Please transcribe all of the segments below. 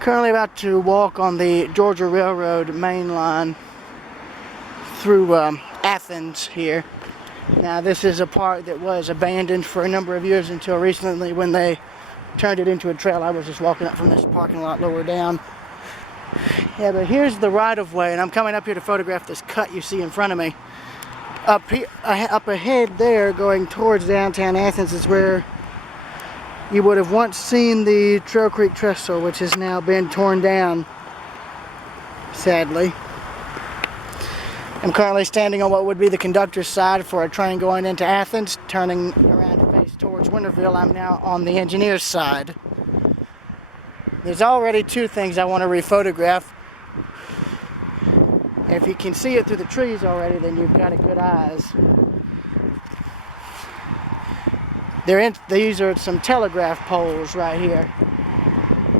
Currently about to walk on the Georgia Railroad main line through Athens here. Now this is a part that was abandoned for a number of years until recently when they turned it into a trail. I was just walking up from this parking lot lower down. Yeah, but here's the right-of-way, and I'm coming up here to photograph this cut you see in front of me. Up ahead there, going towards downtown Athens, is where you would have once seen the Trail Creek Trestle, which has now been torn down, sadly. I'm currently standing on what would be the conductor's side for a train going into Athens, turning around to face towards Winterville. I'm now on the engineer's side. There's already two things I want to rephotograph. If you can see it through the trees already, then you've got a good eyes. These are some telegraph poles right here.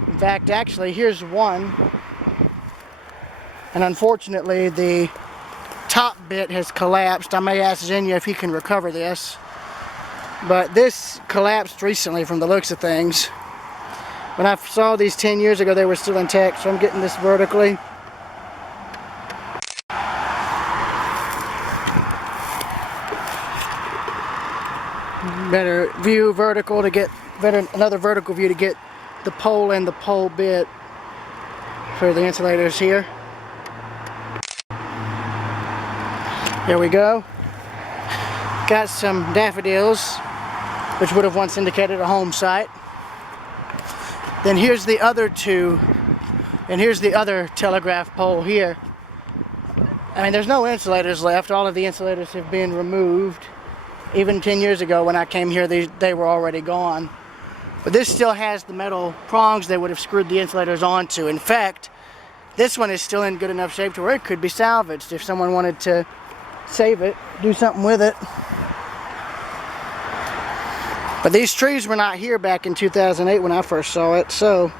In fact, actually, here's one. And unfortunately, the top bit has collapsed. I may ask Xenia if he can recover this. But this collapsed recently from the looks of things. When I saw these 10 years ago, they were still intact, so I'm getting this vertically. Better view vertical to get another vertical view to get the pole and the pole bit for the insulators here. Here we go. Got some daffodils, which would have once indicated a home site. Then here's the other two, and here's the other telegraph pole here. I mean, there's no insulators left. All of the insulators have been removed. Even 10 years ago when I came here, they were already gone. But this still has the metal prongs they would have screwed the insulators onto. In fact, this one is still in good enough shape to where it could be salvaged if someone wanted to save it, do something with it. But these trees were not here back in 2008 when I first saw it, so...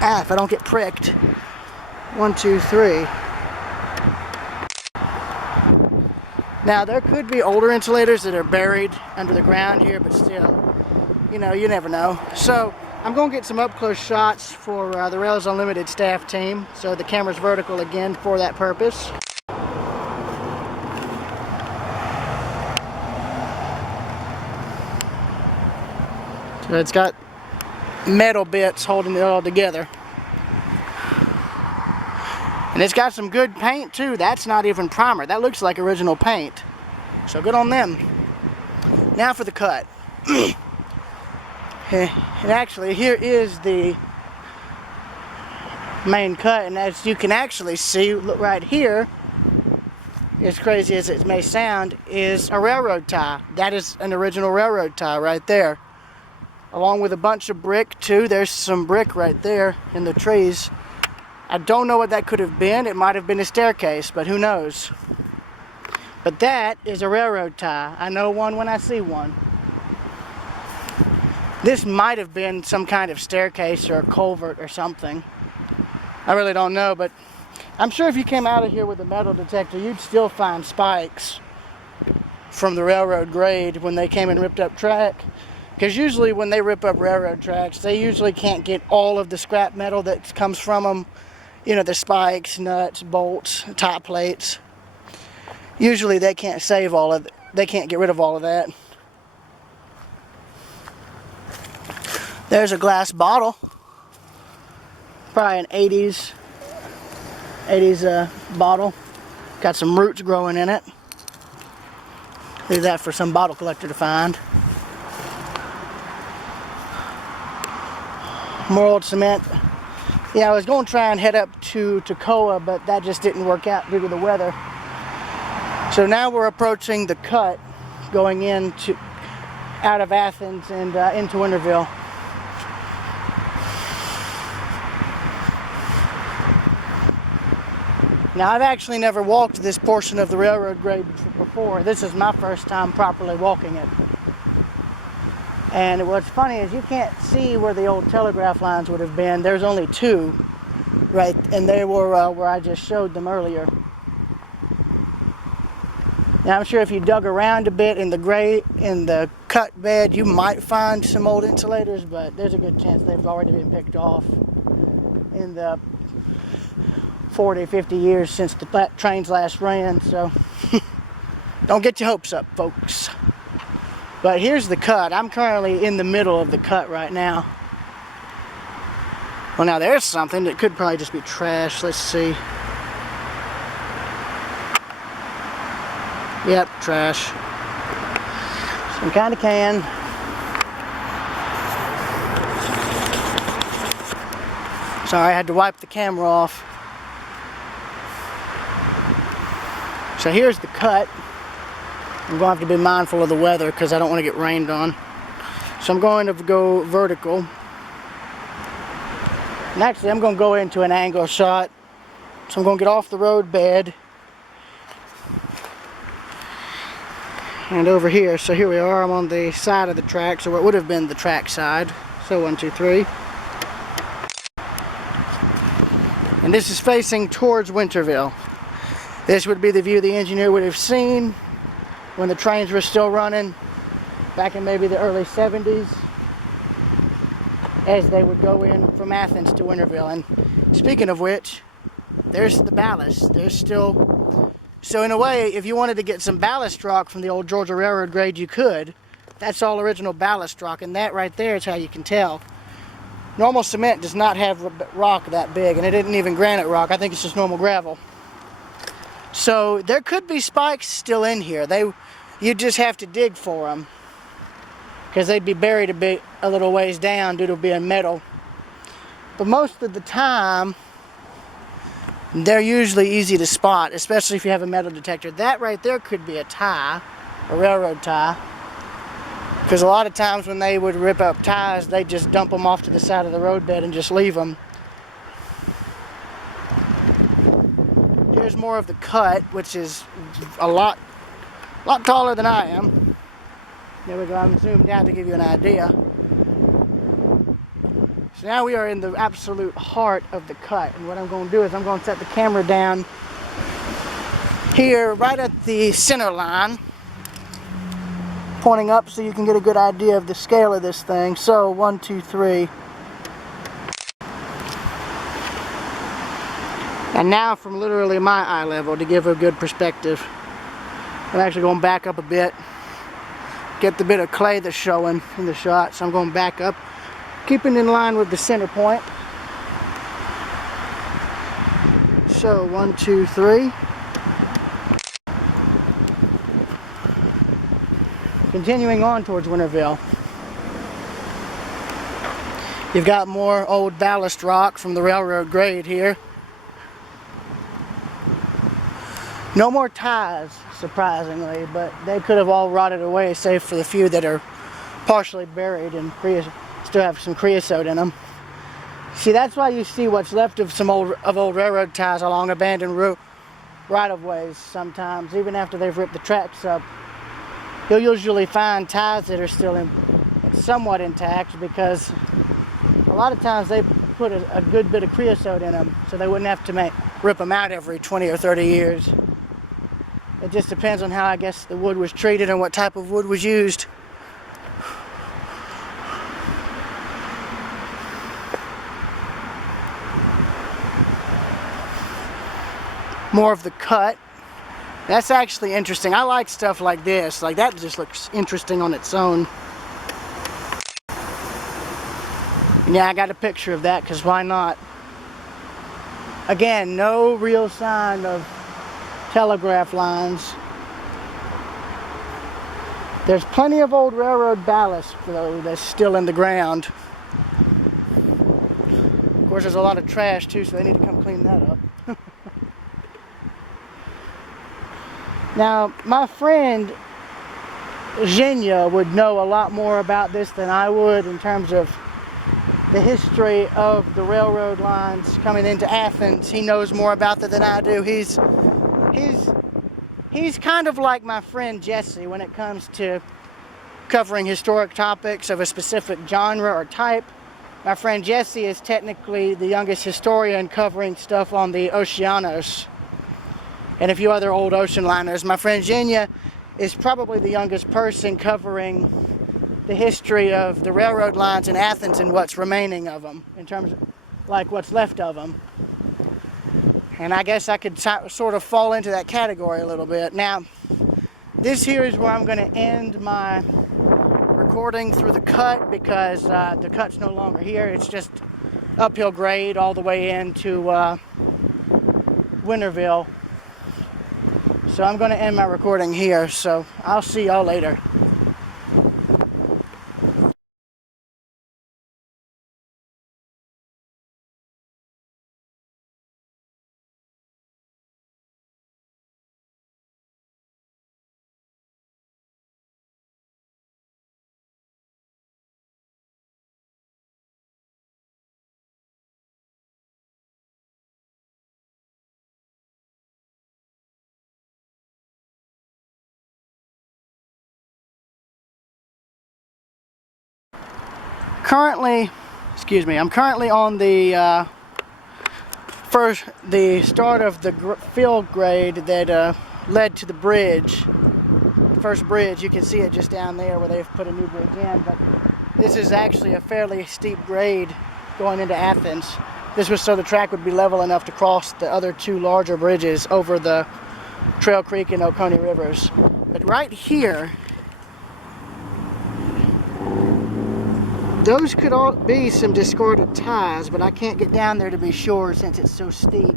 if I don't get pricked. 1, 2, 3. Now, there could be older insulators that are buried under the ground here, but still, you know, you never know. So, I'm going to get some up-close shots for the Rails Unlimited staff team. So, the camera's vertical again for that purpose. So, it's got metal bits holding it all together. And it's got some good paint too. That's not even primer. That looks like original paint. So good on them. Now for the cut. And actually, here is the main cut. And as you can actually see, look right here, as crazy as it may sound, is a railroad tie. That is an original railroad tie right there. Along with a bunch of brick too. There's some brick right there in the trees. I don't know what that could have been. It might have been a staircase, but who knows. But that is a railroad tie. I know one when I see one. This might have been some kind of staircase or a culvert or something. I really don't know, but I'm sure if you came out of here with a metal detector, you'd still find spikes from the railroad grade when they came and ripped up track. Because usually when they rip up railroad tracks, they usually can't get all of the scrap metal that comes from them. You know, the spikes, nuts, bolts, top plates. Usually they can't save all of it. They can't get rid of all of that. There's a glass bottle. Probably an 80s bottle. Got some roots growing in it. Leave that for some bottle collector to find. More old cement. Yeah, I was going to try and head up to Toccoa, but that just didn't work out due to the weather. So now we're approaching the cut, going out of Athens and into Winterville. Now, I've actually never walked this portion of the railroad grade before. This is my first time properly walking it. And what's funny is you can't see where the old telegraph lines would have been. There's only two, right? And they were where I just showed them earlier. Now I'm sure if you dug around a bit in the cut bed, you might find some old insulators, but there's a good chance they've already been picked off in the 40, 50 years since the trains last ran, so don't get your hopes up, folks. But here's the cut. I'm currently in the middle of the cut right now. Well, now there's something that could probably just be trash. Let's see. Yep, trash. Some kind of can. Sorry, I had to wipe the camera off. So here's the cut. I'm going to have to be mindful of the weather because I don't want to get rained on. So I'm going to go vertical. And actually I'm going to go into an angle shot. So I'm going to get off the road bed. And over here, so here we are, I'm on the side of the track, so what would have been the track side. So 1, 2, 3. And this is facing towards Winterville. This would be the view the engineer would have seen when the trains were still running back in maybe the early 70s as they would go in from Athens to Winterville. And speaking of which, there's the ballast. There's still, so in a way, if you wanted to get some ballast rock from the old Georgia Railroad grade, you could. That's all original ballast rock, and that right there is how you can tell. Normal cement does not have rock that big, and it isn't even granite rock. I think it's just normal gravel. So there could be spikes still in here. You just have to dig for them because they'd be buried a little ways down due to being metal. But most of the time, they're usually easy to spot, especially if you have a metal detector. That right there could be a tie, a railroad tie. Because a lot of times when they would rip up ties, they just dump them off to the side of the roadbed and just leave them. Here's more of the cut, which is a lot taller than I am. There we go, I'm zoomed down to give you an idea. So now we are in the absolute heart of the cut, and what I'm going to do is I'm going to set the camera down here right at the center line, pointing up so you can get a good idea of the scale of this thing. So 1, 2, 3. And now from literally my eye level to give a good perspective. I'm actually going back up a bit. Get the bit of clay that's showing in the shot. So I'm going back up, keeping in line with the center point. So 1, 2, 3. Continuing on towards Winterville. You've got more old ballast rock from the railroad grade here. No more ties, surprisingly, but they could have all rotted away, save for the few that are partially buried and still have some creosote in them. See, that's why you see what's left of some old railroad ties along abandoned right-of-ways sometimes, even after they've ripped the tracks up. You'll usually find ties that are still somewhat intact because a lot of times they put a good bit of creosote in them so they wouldn't have to rip them out every 20 or 30 years. It just depends on how, I guess, the wood was treated and what type of wood was used. More of the cut. That's actually interesting. I like stuff like this. Like that just looks interesting on its own. Yeah, I got a picture of that because why not? Again, no real sign of telegraph lines. There's plenty of old railroad ballast though that's still in the ground. Of course, there's a lot of trash too, so they need to come clean that up. Now, my friend Zhenya would know a lot more about this than I would in terms of the history of the railroad lines coming into Athens. He knows more about that than I do. He's kind of like my friend Jesse when it comes to covering historic topics of a specific genre or type. My friend Jesse is technically the youngest historian covering stuff on the Oceanos. and a few other old ocean liners. My friend Genia is probably the youngest person covering the history of the railroad lines in Athens and what's remaining of them, in terms of like what's left of them. And I guess I could sort of fall into that category a little bit. Now, this here is where I'm going to end my recording through the cut, because the cut's no longer here. It's just uphill grade all the way into Winterville. So I'm going to end my recording here. So I'll see y'all later. I'm currently on the start of the field grade that led to the bridge. The first bridge, you can see it just down there where they've put a new bridge in, but this is actually a fairly steep grade going into Athens. This was so the track would be level enough to cross the other two larger bridges over the Trail Creek and Oconee rivers. But right here, those could all be some discarded ties, but I can't get down there to be sure since it's so steep.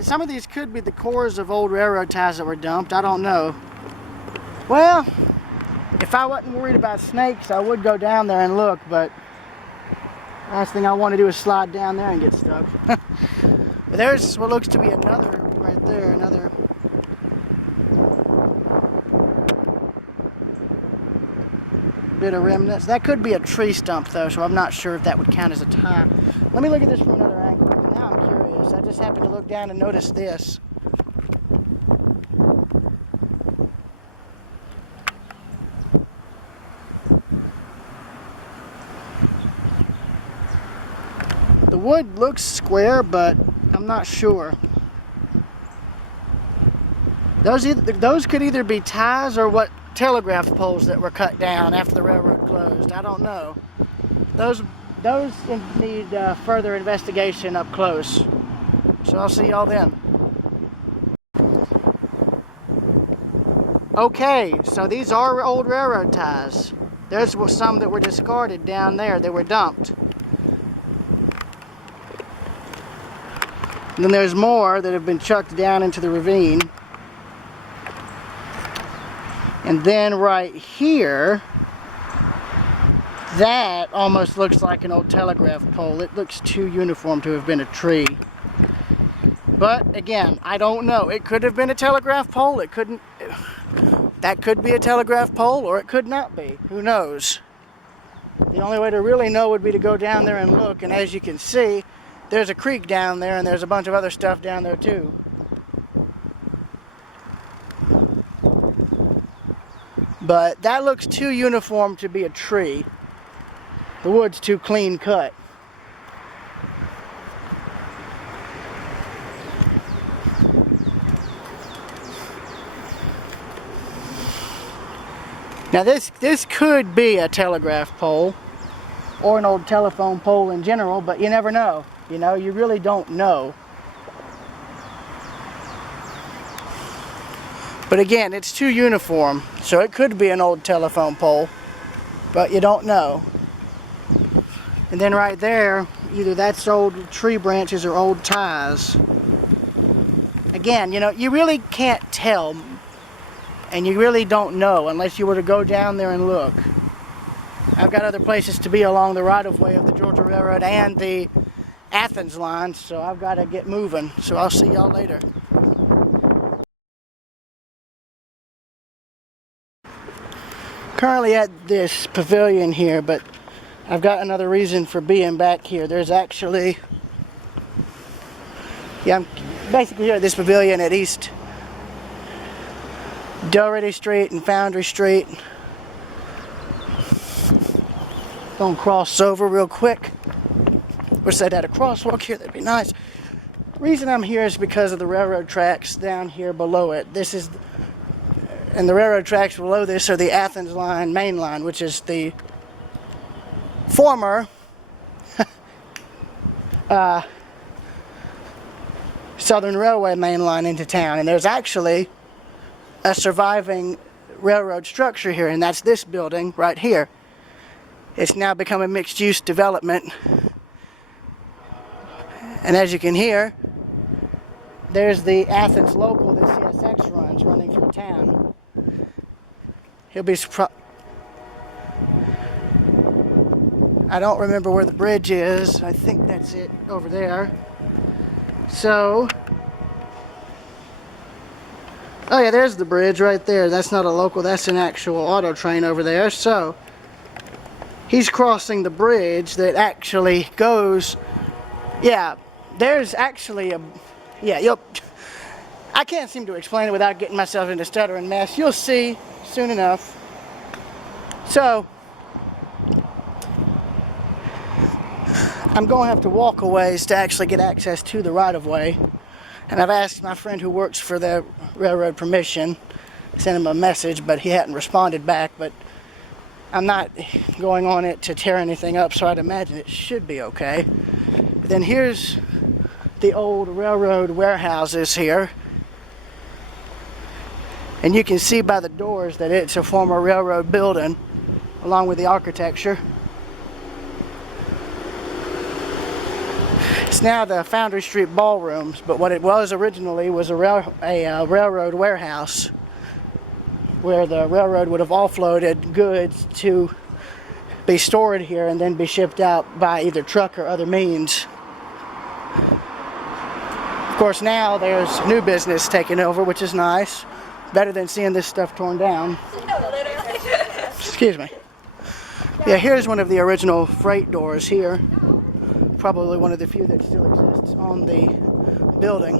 Some of these could be the cores of old railroad ties that were dumped. I don't know. Well, if I wasn't worried about snakes, I would go down there and look, but last thing I want to do is slide down there and get stuck. But there's what looks to be another right there, another bit of remnants. That could be a tree stump though, so I'm not sure if that would count as a tie. Let me look at this from another angle. Now I'm curious. I just happened to look down and notice this. The wood looks square, but I'm not sure. Those could either be ties or what telegraph poles that were cut down after the railroad closed. I don't know. Those need further investigation up close. So I'll see y'all then. Okay, so these are old railroad ties. There's some that were discarded down there. They were dumped. And then there's more that have been chucked down into the ravine. And then right here, that almost looks like an old telegraph pole. It looks too uniform to have been a tree. But again, I don't know. It could have been a telegraph pole. It couldn't. That could be a telegraph pole, or it could not be. Who knows? The only way to really know would be to go down there and look. And as you can see, there's a creek down there, and there's a bunch of other stuff down there too. But that looks too uniform to be a tree. The wood's too clean cut. Now this could be a telegraph pole or an old telephone pole in general, but you never know. You know, you really don't know. But again, it's too uniform, so it could be an old telephone pole, but you don't know. And then right there, either that's old tree branches or old ties. Again, you know, you really can't tell, and you really don't know unless you were to go down there and look. I've got other places to be along the right-of-way of the Georgia Railroad and the Athens line, so I've got to get moving. So I'll see y'all later. Currently at this pavilion here, but I've got another reason for being back here. There's actually, I'm basically here at this pavilion at East Doherty Street and Foundry Street. Gonna cross over real quick. Wish they'd had a crosswalk here, that'd be nice. reason I'm here is because of the railroad tracks down here below it. And the railroad tracks below this are the Athens line, Mainline, which is the former Southern Railway main line into town. And there's actually a surviving railroad structure here, and that's this building right here. It's now become a mixed-use development. And as you can hear, there's the Athens local that CSX runs, running through town. He'll be I don't remember where the bridge is. I think that's it over there. So, oh yeah, there's the bridge right there. That's not a local, that's an actual auto train over there. So, he's crossing the bridge that actually goes, yeah, there's actually a, yeah, I can't seem to explain it without getting myself into stuttering mess. You'll see soon enough. So, I'm going to have to walk a ways to actually get access to the right-of-way. And I've asked my friend who works for the railroad permission, sent him a message, but he hadn't responded back. But I'm not going on it to tear anything up, so I'd imagine it should be okay. But then here's the old railroad warehouses here. And you can see by the doors that it's a former railroad building, along with the architecture. It's now the Foundry Street Ballrooms, but what it was originally was a railroad warehouse where the railroad would have offloaded goods to be stored here and then be shipped out by either truck or other means. Of course, now there's new business taking over, which is nice. Better than seeing this stuff torn down. Excuse me. Yeah, here's one of the original freight doors here. Probably one of the few that still exists on the building.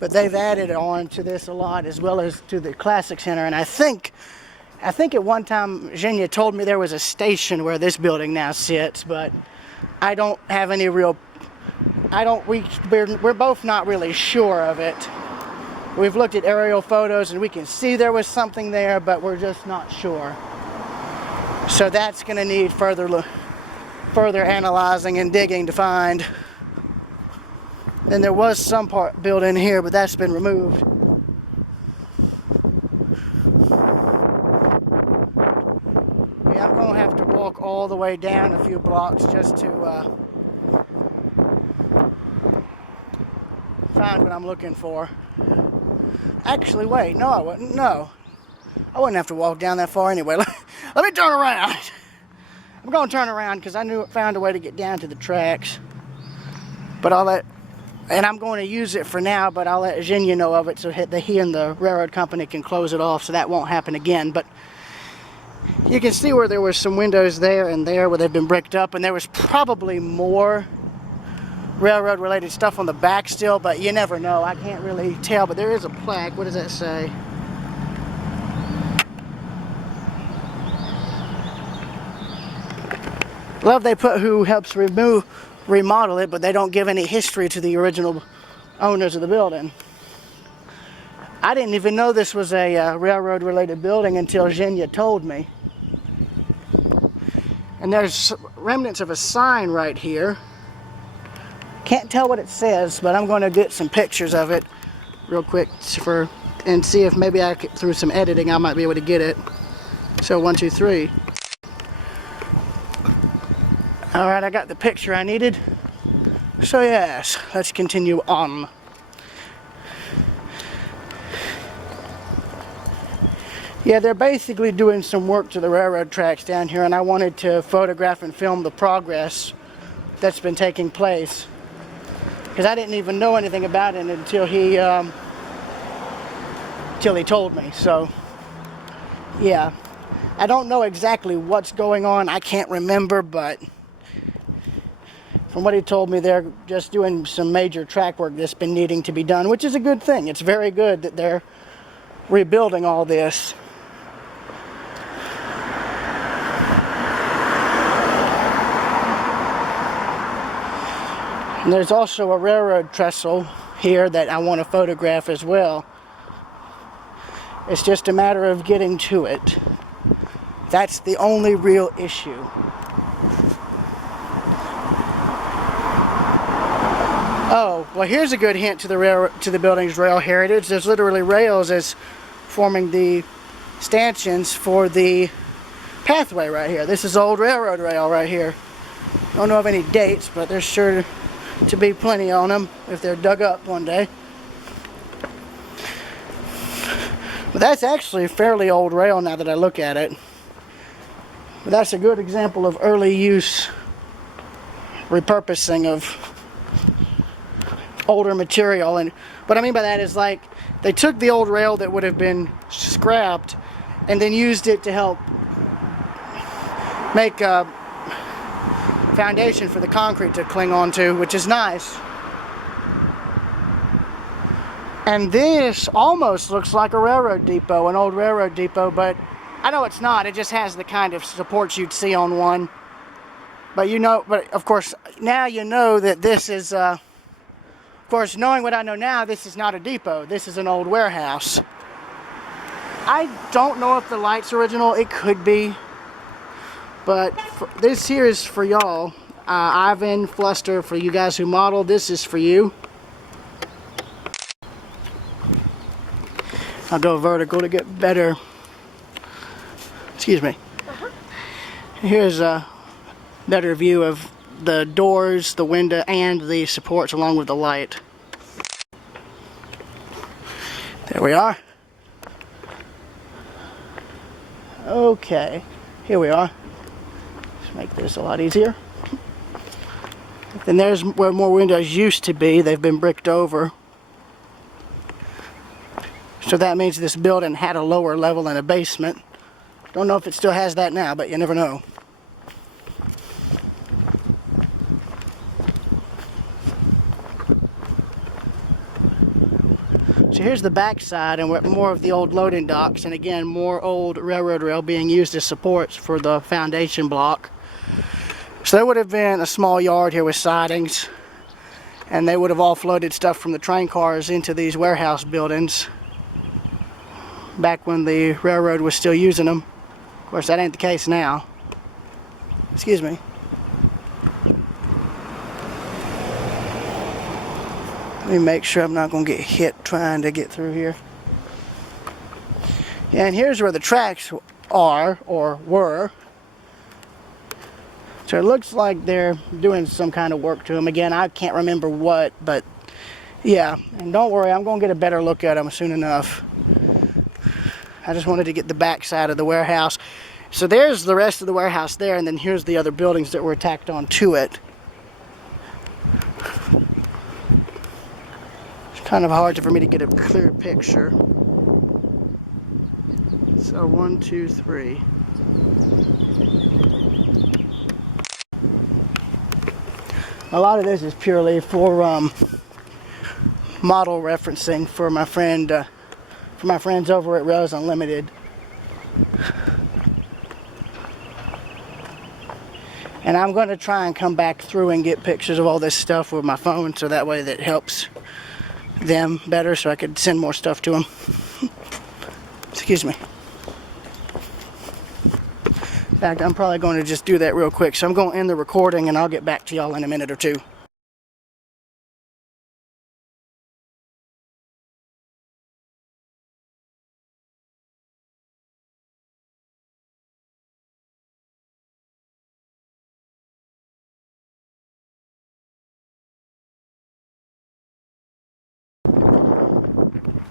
But they've added on to this a lot, as well as to the Classic Center. And I think at one time Zhenya told me there was a station where this building now sits, but I don't have any real, we're both not really sure of it. We've looked at aerial photos and we can see there was something there, but we're just not sure. So that's going to need further analyzing and digging to find. Then there was some part built in here, but that's been removed. Yeah, I'm going to have to walk all the way down a few blocks just to find what I'm looking for. Actually, wait, no, I wouldn't. No, I wouldn't have to walk down that far anyway. Let me turn around. I'm going to turn around because I found a way to get down to the tracks. But and I'm going to use it for now, but I'll let Zhenya know of it so he and the railroad company can close it off so that won't happen again. But you can see where there were some windows there and there where they've been bricked up, and there was probably more railroad related stuff on the back still, but you never know. I can't really tell, but there is a plaque. What does that say? Love they put who helps remodel it, but they don't give any history to the original owners of the building. I didn't even know this was a railroad related building until Zhenya told me. And there's remnants of a sign right here. Can't tell what it says, but I'm going to get some pictures of it real quick and see if maybe through some editing I might be able to get it. So 1, 2, 3. All right, I got the picture I needed. So yes, let's continue on. Yeah, they're basically doing some work to the railroad tracks down here, and I wanted to photograph and film the progress that's been taking place. Because I didn't even know anything about it until he told me. So, yeah. I don't know exactly what's going on. I can't remember, but from what he told me, they're just doing some major track work that's been needing to be done, which is a good thing. It's very good that they're rebuilding all this. And there's also a railroad trestle here that I want to photograph as well. It's just a matter of getting to it. That's the only real issue. Oh, well, here's a good hint to the building's rail heritage. There's literally rails as forming the stanchions for the pathway right here. This is old railroad rail right here. Don't know of any dates, but there's sure to be plenty on them if they're dug up one day. But that's actually a fairly old rail now that I look at it. But that's a good example of early use, repurposing of older material. And what I mean by that is, like, they took the old rail that would have been scrapped and then used it to help make a foundation for the concrete to cling onto, which is nice. And this almost looks like a railroad depot, an old railroad depot, but I know it's not. It just has the kind of supports you'd see on one. But you know, but of course, now you know that this is, of course, knowing what I know now, this is not a depot. This is an old warehouse. I don't know if the light's original. It could be. But this here is for y'all. Ivan, Fluster, for you guys who model, this is for you. I'll go vertical to get better. Excuse me. Here's a better view of the doors, the window, and the supports along with the light. There we are. Okay, here we are. Let's make this a lot easier. And there's where more windows used to be. They've been bricked over. So that means this building had a lower level and a basement. Don't know if it still has that now, but you never know. So here's the back side, and more of the old loading docks, and again, more old railroad rail being used as supports for the foundation block. So there would have been a small yard here with sidings, and they would have offloaded stuff from the train cars into these warehouse buildings back when the railroad was still using them. Of course, that ain't the case now. Excuse me. Let me make sure I'm not going to get hit trying to get through here. And here's where the tracks are, or were. So it looks like they're doing some kind of work to them. Again, I can't remember what, but yeah. And don't worry, I'm going to get a better look at them soon enough. I just wanted to get the back side of the warehouse. So there's the rest of the warehouse there, and then here's the other buildings that were tacked on to it. It's kind of hard for me to get a clear picture. So 1, 2, 3. A lot of this is purely for model referencing for my friend, for my friends over at Rails Unlimited. And I'm going to try and come back through and get pictures of all this stuff with my phone, so that way that helps them better, so I could send more stuff to them. Excuse me. In fact, I'm probably going to just do that real quick. So I'm going to end the recording, and I'll get back to y'all in a minute or two.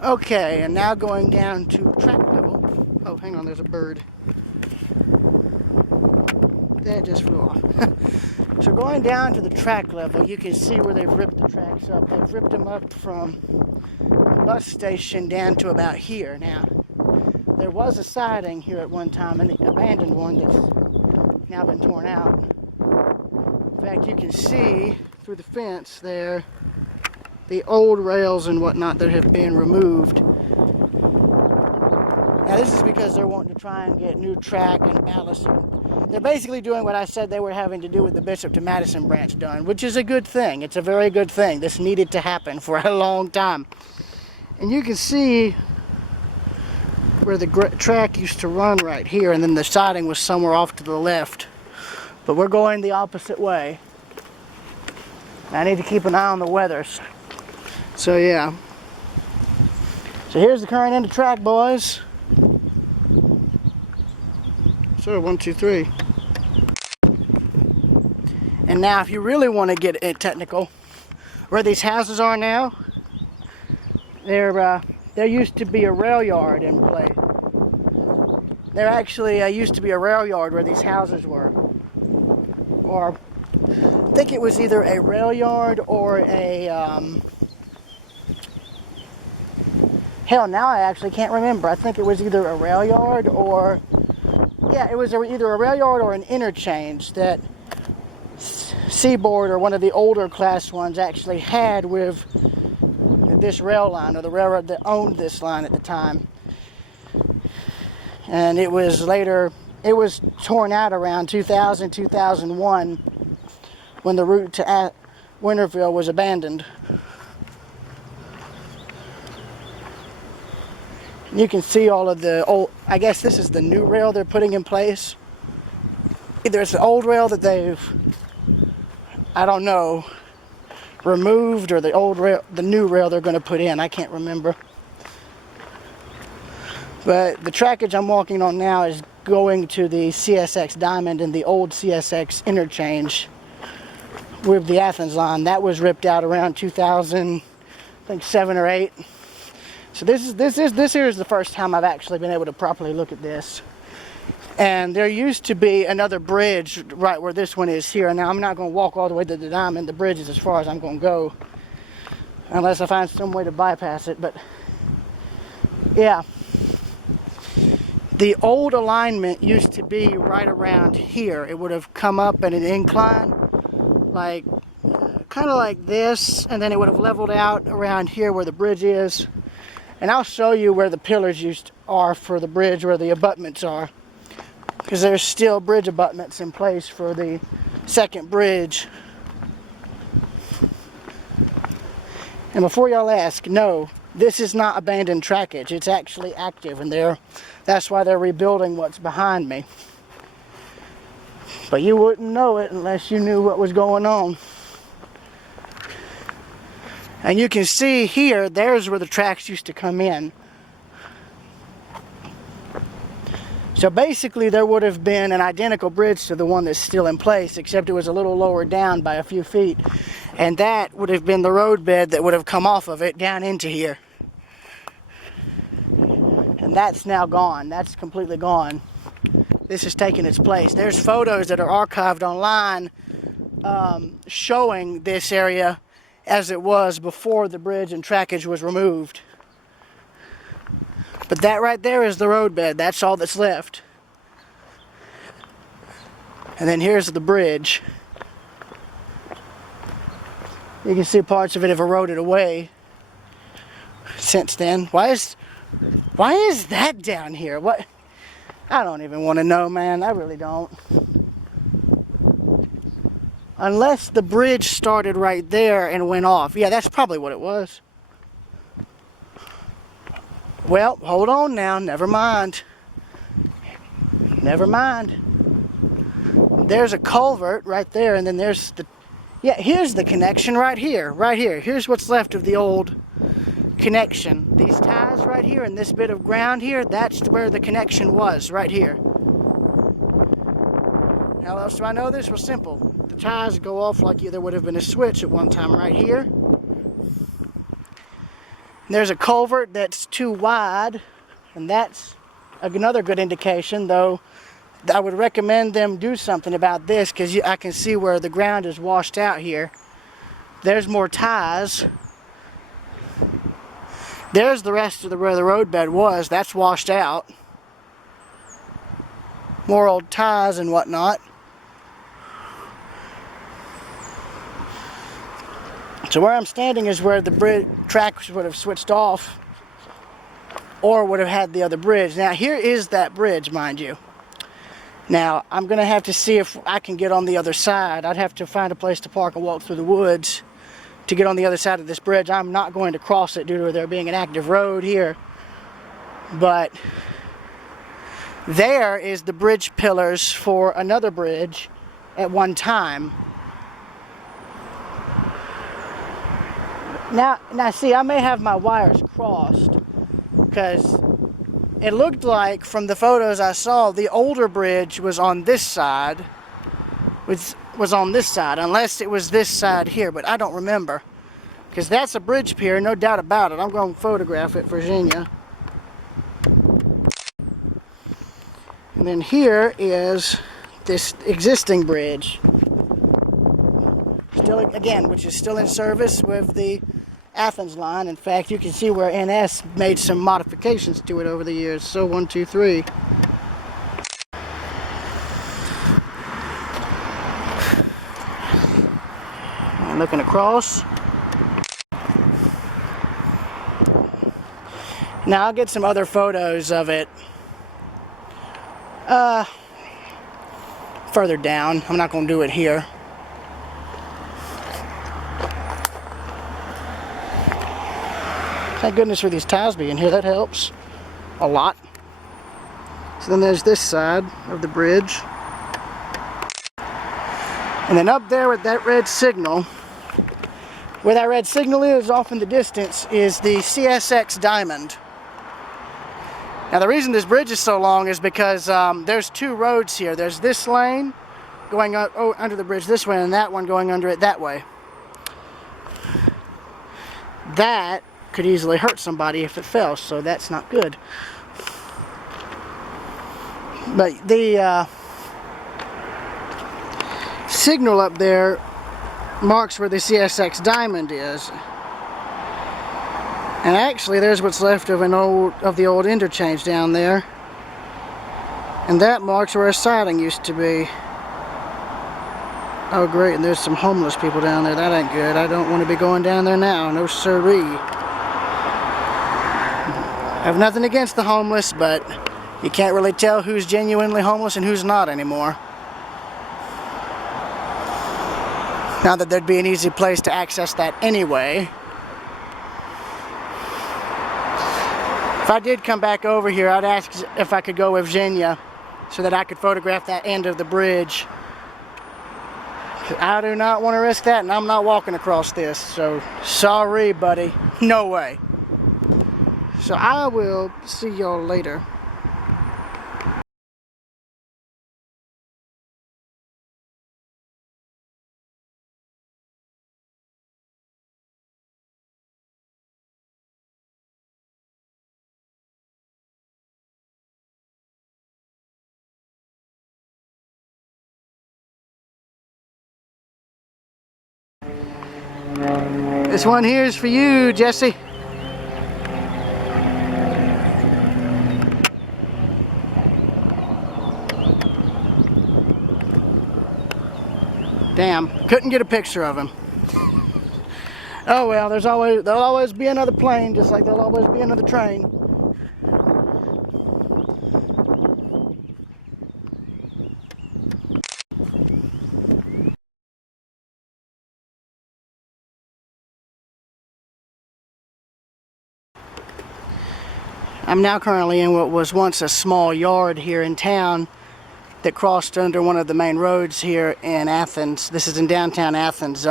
Okay, and now going down to track level. Oh, hang on, there's a bird. That just flew off. So going down to the track level, you can see where they've ripped the tracks up. They've ripped them up from the bus station down to about here. Now, there was a siding here at one time, an abandoned one that's now been torn out. In fact, you can see through the fence there the old rails and whatnot that have been removed. Now this is because they're wanting to try and get new track and ballast. They're basically doing what I said they were having to do with the Bishop to Madison branch done, which is a good thing. It's a very good thing. This needed to happen for a long time. And you can see where the track used to run right here, and then the siding was somewhere off to the left. But we're going the opposite way. I need to keep an eye on the weather. So yeah. So here's the current end of track, boys. So 1, 2, 3. And now if you really want to get it technical, where these houses are now, there used to be a rail yard in place. There actually used to be a rail yard where these houses were. Or I think it was either a rail yard or a hell, now I actually can't remember. I think it was either a rail yard or, yeah, it was either a rail yard or an interchange that Seaboard, or one of the older class ones, actually had with this rail line, or the railroad that owned this line at the time. And it was later, it was torn out around 2000, 2001 when the route to Winterville was abandoned. You can see all of the old, I guess this is the new rail they're putting in place. Either it's the old rail that they've, I don't know, removed, or the old rail, the new rail they're going to put in. I can't remember. But the trackage I'm walking on now is going to the CSX Diamond and the old CSX interchange with the Athens line. That was ripped out around 2000, I think 7 or 8. So this here is the first time I've actually been able to properly look at this. And there used to be another bridge right where this one is here. Now I'm not going to walk all the way to the Diamond. The bridge is as far as I'm going to go, unless I find some way to bypass it. But yeah, the old alignment used to be right around here. It would have come up at an incline, like kind of like this, and then it would have leveled out around here where the bridge is. And I'll show you where the pillars are for the bridge, where the abutments are, because there's still bridge abutments in place for the second bridge. And before y'all ask, no, this is not abandoned trackage. It's actually active, and that's why they're rebuilding what's behind me. But you wouldn't know it unless you knew what was going on. And you can see here, there's where the tracks used to come in. So basically there would have been an identical bridge to the one that's still in place, except it was a little lower down by a few feet. And that would have been the roadbed that would have come off of it down into here. And that's now gone. That's completely gone. This has taken its place. There's photos that are archived online showing this area as it was before the bridge and trackage was removed. But that right there is the roadbed. That's all that's left. And then here's the bridge. You can see parts of it have eroded away since then. Why is that down here? What? I don't even want to know, man. I really don't. Unless the bridge started right there and went off. Yeah, that's probably what it was. Well, hold on now. Never mind. Never mind. There's a culvert right there, and then there's the... Yeah, here's the connection right here. Right here. Here's what's left of the old connection. These ties right here and this bit of ground here, that's where the connection was, right here. How else do I know this? Well, simple. The ties go off like there would have been a switch at one time right here. There's a culvert that's too wide, and that's another good indication, though I would recommend them do something about this, because I can see where the ground is washed out here. There's more ties. There's the rest of where the roadbed was. That's washed out. More old ties and whatnot. So where I'm standing is where the bridge tracks would have switched off, or would have had the other bridge. Now here is that bridge, mind you. Now I'm gonna have to see if I can get on the other side. I'd have to find a place to park and walk through the woods to get on the other side of this bridge. I'm not going to cross it due to there being an active road here. But there is the bridge pillars for another bridge at one time. Now see, I may have my wires crossed because it looked like from the photos I saw the older bridge was on this side, was on this side, unless it was this side here, but I don't remember because that's a bridge pier, no doubt about it. I'm going to photograph it, Virginia. And then here is this existing bridge, still, again, which is still in service with the Athens line. In fact, you can see where NS made some modifications to it over the years. So 1, 2, 3. And looking across. Now I'll get some other photos of it further down. I'm not going to do it here. Thank goodness for these tiles being here. That helps a lot. So then there's this side of the bridge. And then up there with that red signal, where that red signal is off in the distance, is the CSX Diamond. Now the reason this bridge is so long is because there's two roads here. There's this lane going under the bridge this way, and that one going under it that way. That could easily hurt somebody if it fell, so that's not good. But the signal up there marks where the CSX Diamond is. And actually there's what's left of the old interchange down there. And that marks where a siding used to be. Oh great, and there's some homeless people down there. That ain't good. I don't want to be going down there now. No siree. I have nothing against the homeless, but you can't really tell who's genuinely homeless and who's not anymore. Not that there'd be an easy place to access that anyway. If I did come back over here, I'd ask if I could go with Virginia so that I could photograph that end of the bridge. I do not want to risk that, and I'm not walking across this, so sorry, buddy. No way. So I will see y'all later. This one here is for you, Jesse. Damn, couldn't get a picture of him. Oh well, there'll always be another plane, just like there'll always be another train. I'm now currently in what was once a small yard here in town that crossed under one of the main roads here in Athens. This is in downtown Athens.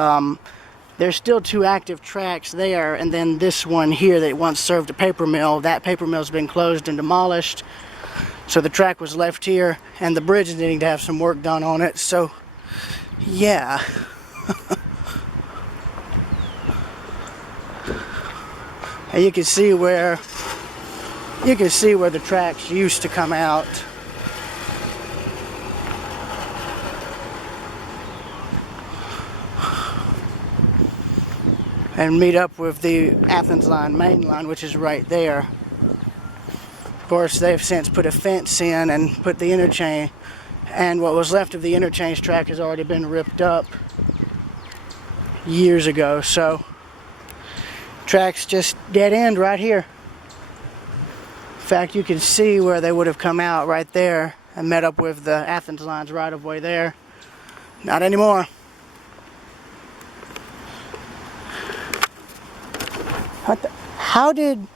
There's still two active tracks there, and then this one here that once served a paper mill. That paper mill's been closed and demolished, so the track was left here, and the bridge is needing to have some work done on it. So yeah. And you can see where the tracks used to come out. And meet up with the Athens line, Mainline, which is right there. Of course, they've since put a fence in and put the interchange, and what was left of the interchange track has already been ripped up years ago. So, track's just dead end right here. fact, you can see where they would have come out right there and met up with the Athens line's right of way there. Not anymore. What the? How did...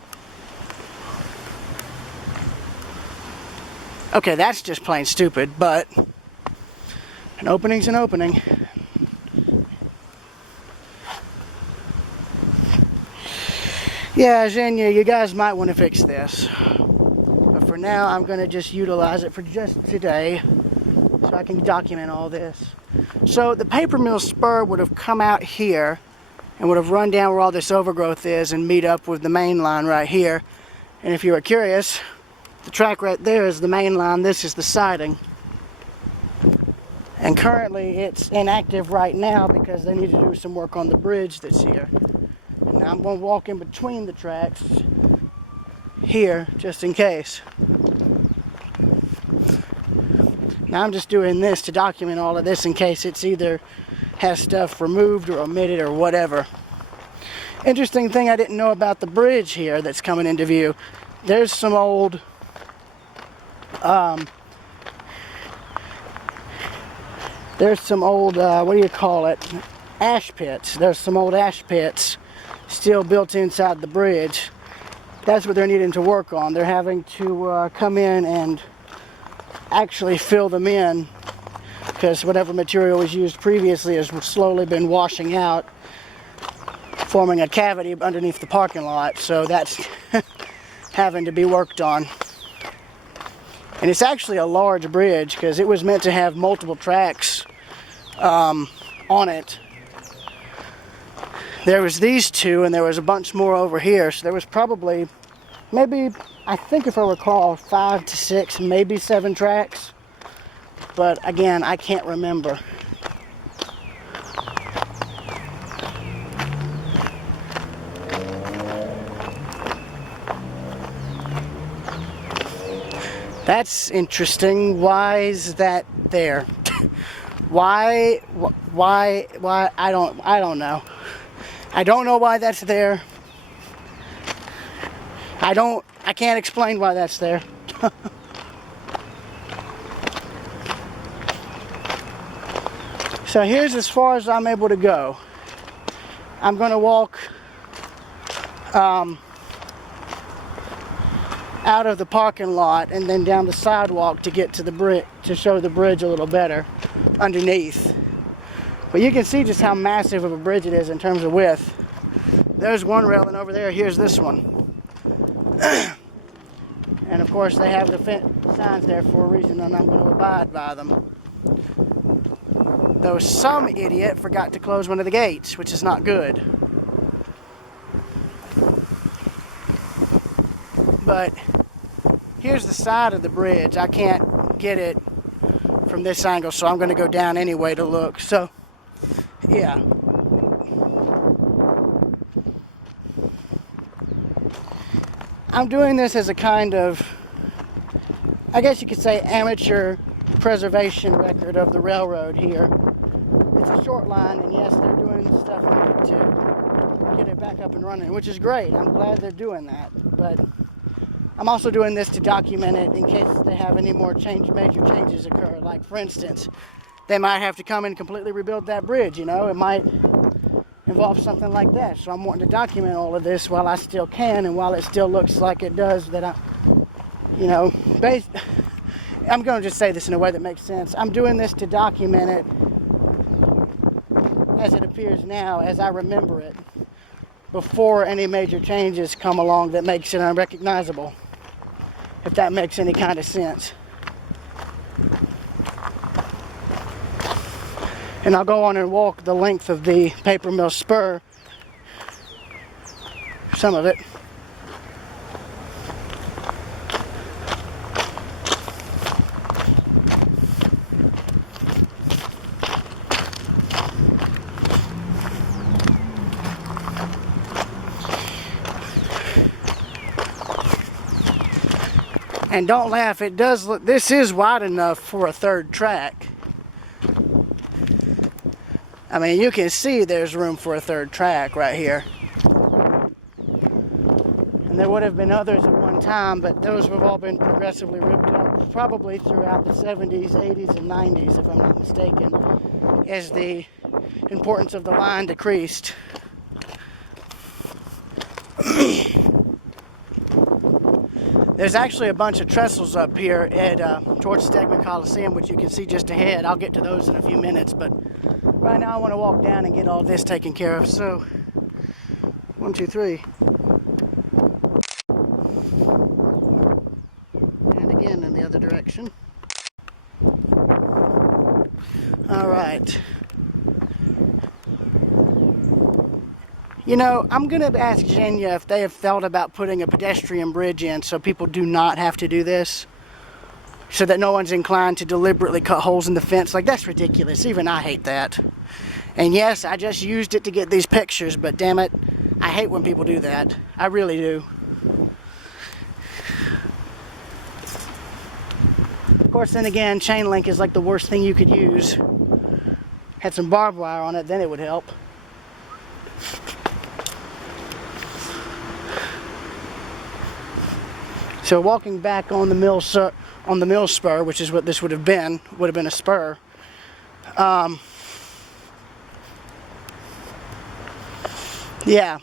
Okay, that's just plain stupid, but an opening's an opening. Yeah, Xenia, you guys might want to fix this. But for now, I'm going to just utilize it for just today so I can document all this. So the paper mill spur would have come out here and would have run down where all this overgrowth is and meet up with the main line right here. And if you were curious, the track right there is the main line, this is the siding. And currently it's inactive right now because they need to do some work on the bridge that's here. And now I'm going to walk in between the tracks here just in case. Now I'm just doing this to document all of this in case it's either has stuff removed or omitted or whatever. Interesting thing I didn't know about the bridge here that's coming into view. There's some old what do you call it? Ash pits. There's some old ash pits still built inside the bridge. That's what they're needing to work on. They're having to come in and actually fill them in because whatever material was used previously has slowly been washing out, forming a cavity underneath the parking lot. So that's having to be worked on. And it's actually a large bridge because it was meant to have multiple tracks on it. There was these two and there was a bunch more over here. So there was probably, maybe, I think if I recall, 5 to 6, maybe 7 tracks. But again, I can't remember. That's interesting. Why is that there? Why, I don't know. I don't know why that's there. I can't explain why that's there. So here's as far as I'm able to go. I'm going to walk out of the parking lot and then down the sidewalk to get to the bridge, to show the bridge a little better underneath. But you can see just how massive of a bridge it is in terms of width. There's one railing over there, here's this one. And of course they have the signs there for a reason and I'm going to abide by them. Though some idiot forgot to close one of the gates, which is not good. But here's the side of the bridge. I can't get it from this angle, so I'm going to go down anyway to look. So, yeah. I'm doing this as a kind of, I guess you could say, amateur preservation record of the railroad here. It's a short line, and yes, they're doing stuff to get it back up and running, which is great. I'm glad they're doing that. But I'm also doing this to document it in case they have any more major changes occur. Like, for instance, they might have to come and completely rebuild that bridge, you know? It might involve something like that. So I'm wanting to document all of this while I still can and while it still looks like it does that I, you know, I'm going to just say this in a way that makes sense. I'm doing this to document it as it appears now, as I remember it, before any major changes come along that makes it unrecognizable, if that makes any kind of sense. And I'll go on and walk the length of the paper mill spur, some of it. And don't laugh, it does look, this is wide enough for a third track. I mean, you can see there's room for a third track right here. And there would have been others at one in time, but those have all been progressively ripped up, probably throughout the 70s, 80s, and 90s, if I'm not mistaken, as the importance of the line decreased. There's actually a bunch of trestles up here at towards Stegman Coliseum, which you can see just ahead. I'll get to those in a few minutes, but right now I want to walk down and get all this taken care of. So, 1, 2, 3. And again in the other direction. All right. You know, I'm going to ask Genya if they have thought about putting a pedestrian bridge in so people do not have to do this, so that no one's inclined to deliberately cut holes in the fence. Like, that's ridiculous. Even I hate that. And yes, I just used it to get these pictures, but damn it, I hate when people do that. I really do. Of course, then again, chain link is like the worst thing you could use. Had some barbed wire on it, then it would help. So walking back on the mill spur, which is what this would have been a spur. Yeah.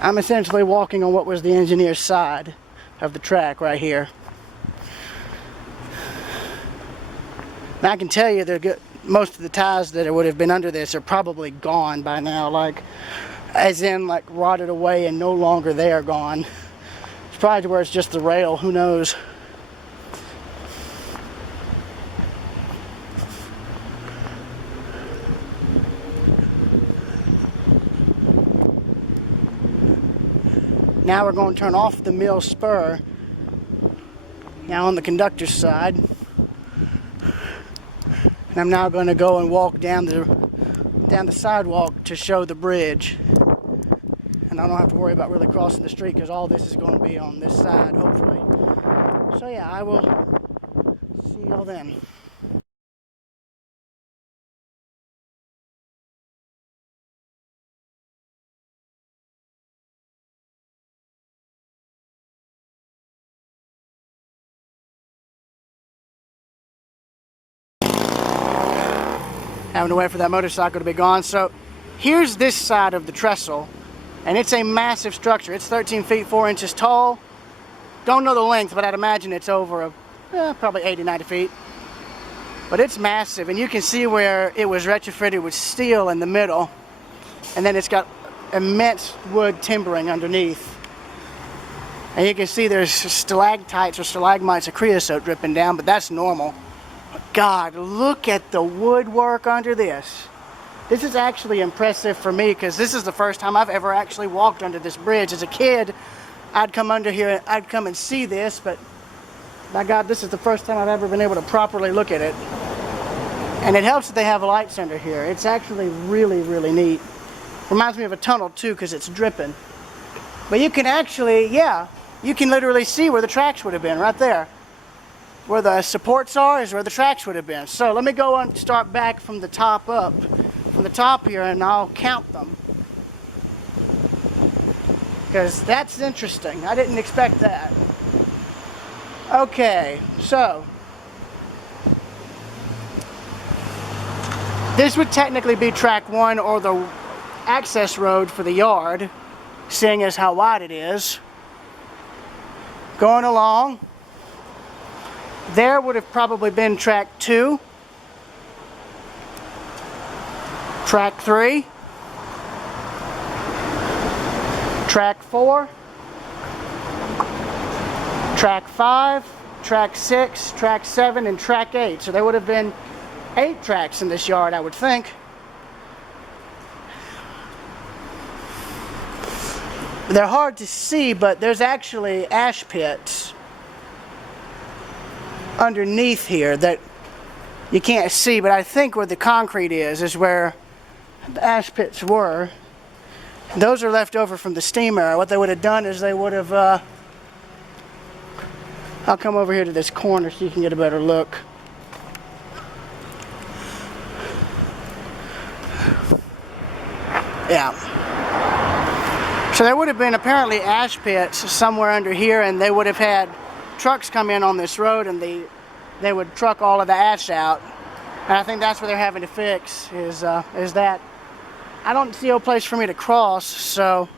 I'm essentially walking on what was the engineer's side of the track right here. And I can tell you that most of the ties that would have been under this are probably gone by now, like, as in, like, rotted away and no longer there, gone. It's probably to where it's just the rail, who knows. Now we're going to turn off the mill spur, now on the conductor's side. And I'm now going to go and walk down the sidewalk to show the bridge. And I don't have to worry about really crossing the street because all this is going to be on this side, hopefully. So yeah, I will see y'all then. Having to wait for that motorcycle to be gone. So here's this side of the trestle, and it's a massive structure. It's 13 feet 4 inches tall. Don't know the length, but I'd imagine it's over probably 80, 90 feet. But it's massive, and you can see where it was retrofitted with steel in the middle, and then it's got immense wood timbering underneath. And you can see there's stalactites or stalagmites of creosote dripping down, but that's normal. God, look at the woodwork under this. This is actually impressive for me because this is the first time I've ever actually walked under this bridge. As a kid, I'd come under here, I'd come and see this, but my God, this is the first time I've ever been able to properly look at it. And it helps that they have lights under here. It's actually really, really neat. Reminds me of a tunnel too because it's dripping. But you can actually, yeah, you can literally see where the tracks would have been right there. Where the supports are is where the tracks would have been. So let me go and start back from the top up. From the top here, and I'll count them. Because that's interesting. I didn't expect that. Okay, so this would technically be track 1 or the access road for the yard, seeing as how wide it is. Going along. There would have probably been track 2, track 3, track 4, track 5, track 6, track 7, and track 8. So there would have been 8 tracks in this yard, I would think. They're hard to see, but there's actually ash pits underneath here that you can't see, but I think where the concrete is where the ash pits were. Those are left over from the steam era. What they would have done is they would have I'll come over here to this corner so you can get a better look. Yeah. So there would have been apparently ash pits somewhere under here, and they would have had trucks come in on this road, and they would truck all of the ash out. And I think that's what they're having to fix, is that. I don't see a place for me to cross, so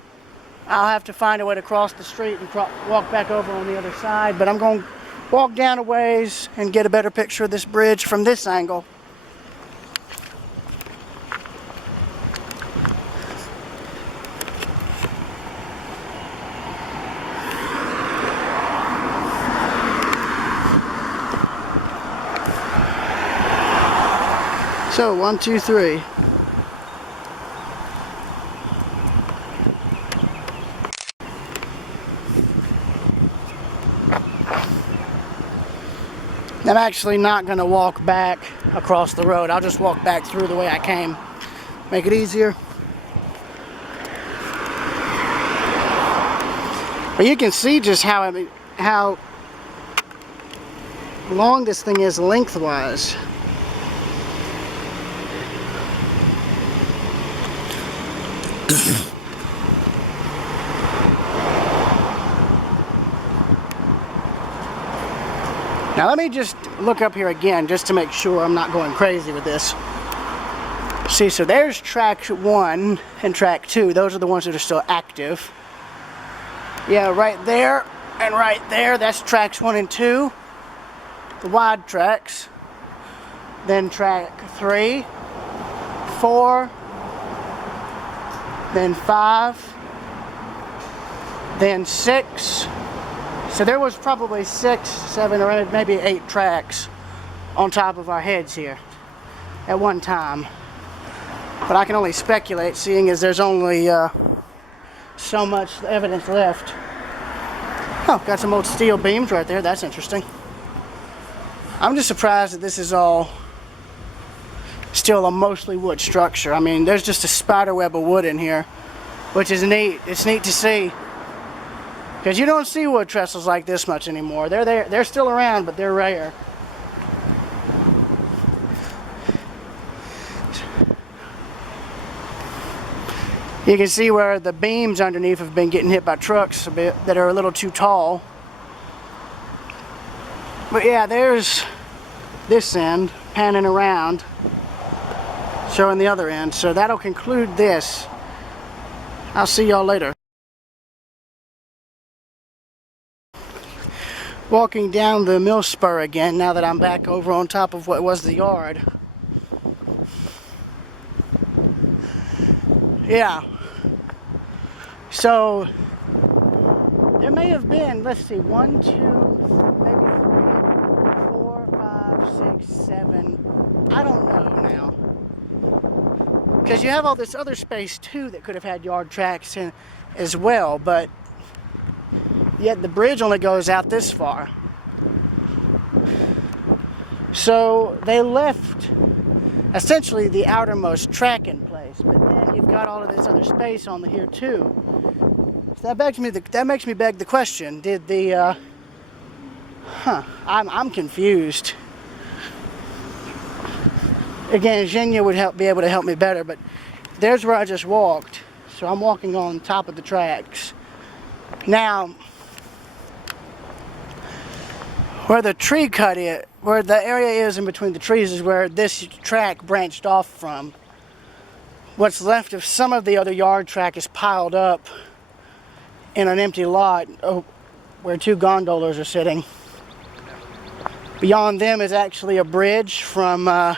I'll have to find a way to cross the street and walk back over on the other side. But I'm going to walk down a ways and get a better picture of this bridge from this angle. So, 1, 2, 3. I'm actually not going to walk back across the road. I'll just walk back through the way I came. Make it easier. But you can see just how long this thing is lengthwise. Now let me just look up here again just to make sure I'm not going crazy with this. See, so there's track 1 and track 2. Those are the ones that are still active. Yeah, right there and right there, that's tracks 1 and 2. The wide tracks. Then track 3, 4, then 5, then 6. So there was probably 6, 7, or maybe 8 tracks on top of our heads here at one time. But I can only speculate, seeing as there's only so much evidence left. Oh, got some old steel beams right there. That's interesting. I'm just surprised that this is all still a mostly wood structure. I mean, there's just a spider web of wood in here, which is neat. It's neat to see. Because you don't see wood trestles like this much anymore. They're there. They're still around, but they're rare. You can see where the beams underneath have been getting hit by trucks a bit that are a little too tall. But yeah, there's this end panning around, showing the other end. So that'll conclude this. I'll see y'all later. Walking down the mill spur again now that I'm back over on top of what was the yard. Yeah. So there may have been, let's see, 1, 2, maybe 3, 4, 5, 6, 7. I don't know now. Because you have all this other space too that could have had yard tracks in as well, but yet the bridge only goes out this far. So they left essentially the outermost track in place, but then you've got all of this other space on the here too. So that makes me beg the question: did the I'm confused. Again, Xenia would be able to help me better, but there's where I just walked. So I'm walking on top of the tracks now. Where the tree cut is, where the area is in between the trees, is where this track branched off from. What's left of some of the other yard track is piled up in an empty lot where 2 gondolas are sitting. Beyond them is actually a bridge from that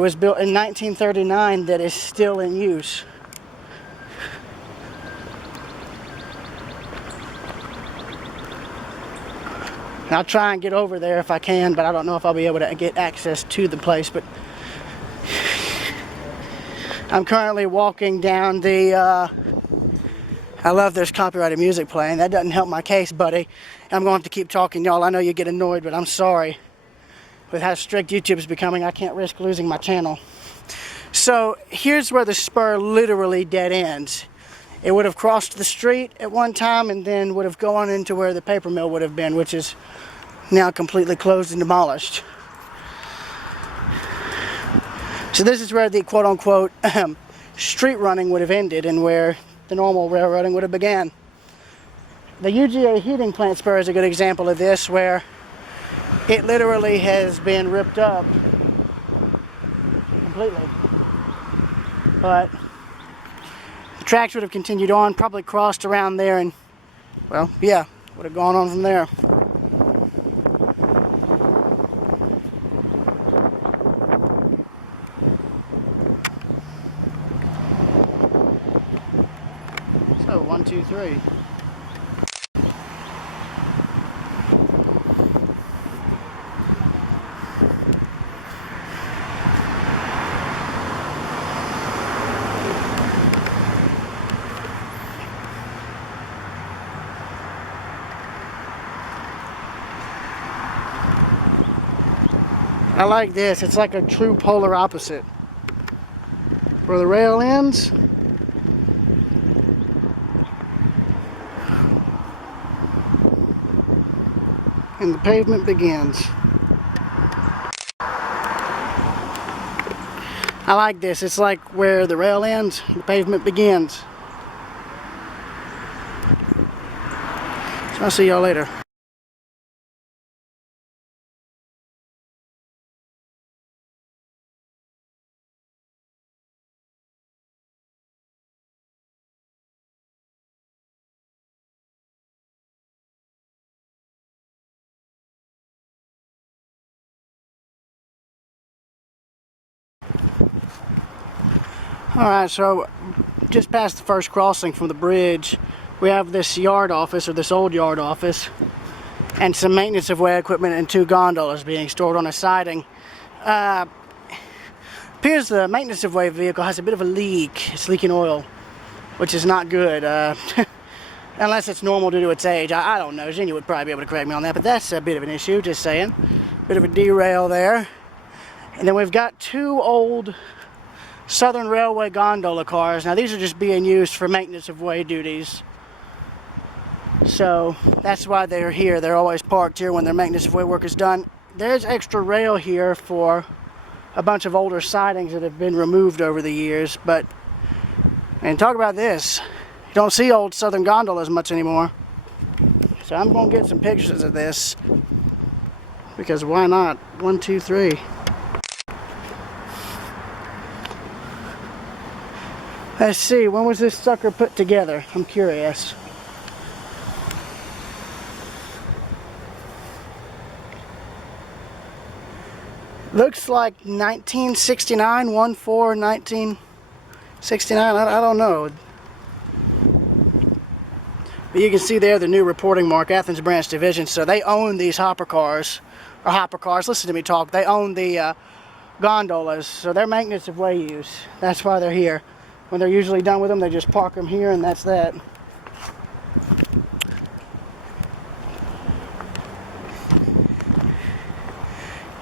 was built in 1939 that is still in use. I'll try and get over there if I can, but I don't know if I'll be able to get access to the place. But I'm currently walking down the, I love there's copyrighted music playing. That doesn't help my case, buddy. I'm going to have to keep talking, y'all. I know you get annoyed, but I'm sorry. With how strict YouTube is becoming, I can't risk losing my channel. So here's where the spur literally dead ends. It would have crossed the street at one time and then would have gone into where the paper mill would have been, which is now completely closed and demolished. So this is where the quote-unquote street running would have ended, and where the normal railroading would have began. The UGA heating plant spur is a good example of this, where it literally has been ripped up completely. But the tracks would have continued on, probably crossed around there, and, well, yeah, would have gone on from there. So, 1, 2, 3. I like this. It's like a true polar opposite. Where the rail ends, and the pavement begins. I like this. It's like where the rail ends, the pavement begins. So I'll see y'all later. Alright, so just past the first crossing from the bridge, we have this yard office, or this old yard office, and some maintenance of way equipment and 2 gondolas being stored on a siding. Appears the maintenance of way vehicle has a bit of a leak. It's leaking oil, which is not good, unless it's normal due to its age. I don't know. Xenia would probably be able to correct me on that, but that's a bit of an issue, just saying. Bit of a derail there. And then we've got 2 old Southern Railway gondola cars. Now these are just being used for maintenance of way duties. So that's why they're here. They're always parked here when their maintenance of way work is done. There's extra rail here for a bunch of older sidings that have been removed over the years. And talk about this. You don't see old Southern gondolas much anymore. So I'm going to get some pictures of this. Because why not? 1, 2, 3. Let's see, when was this sucker put together? I'm curious. Looks like 1969, 1/4/1969, I don't know. But you can see there the new reporting mark, Athens Branch Division, so they own these hopper cars, listen to me talk, they own the gondolas, so they're maintenance of way use. That's why they're here. When they're usually done with them, they just park them here, and that's that.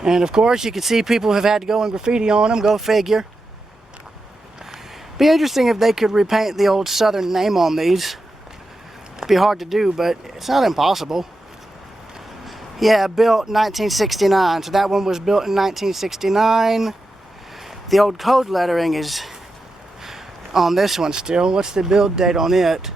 And of course, you can see people have had to go and graffiti on them, go figure. Be interesting if they could repaint the old Southern name on these. It'd be hard to do, but it's not impossible. Yeah, built 1969, so that one was built in 1969. The old code lettering is on this one still. What's the build date on it?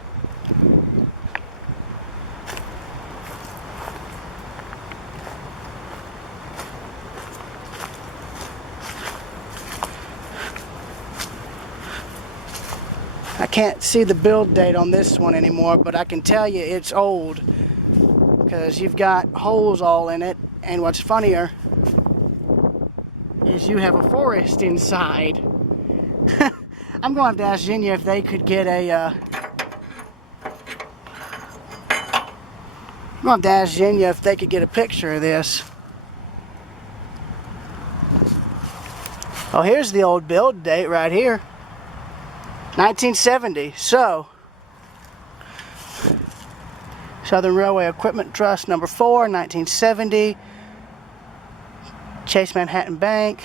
I can't see the build date on this one anymore, but I can tell you it's old because you've got holes all in it, and what's funnier is you have a forest inside. I'm going to have to ask Xenia if they could get a, I'm going to have to ask Xenia if they could get a picture of this. Oh, here's the old build date right here. 1970. So, Southern Railway Equipment Trust number 4, 1970. Chase Manhattan Bank.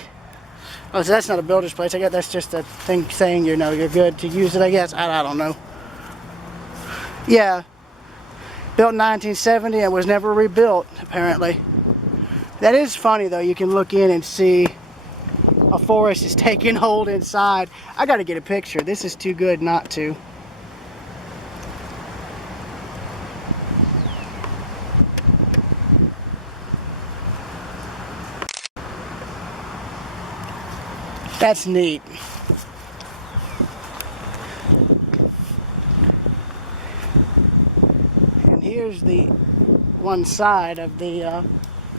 Oh, so that's not a builder's place. I guess that's just a thing saying, you know, you're good to use it, I guess. I don't know. Yeah. Built in 1970 and was never rebuilt, apparently. That is funny, though. You can look in and see a forest is taking hold inside. I got to get a picture. This is too good not to. That's neat. And here's the one side of the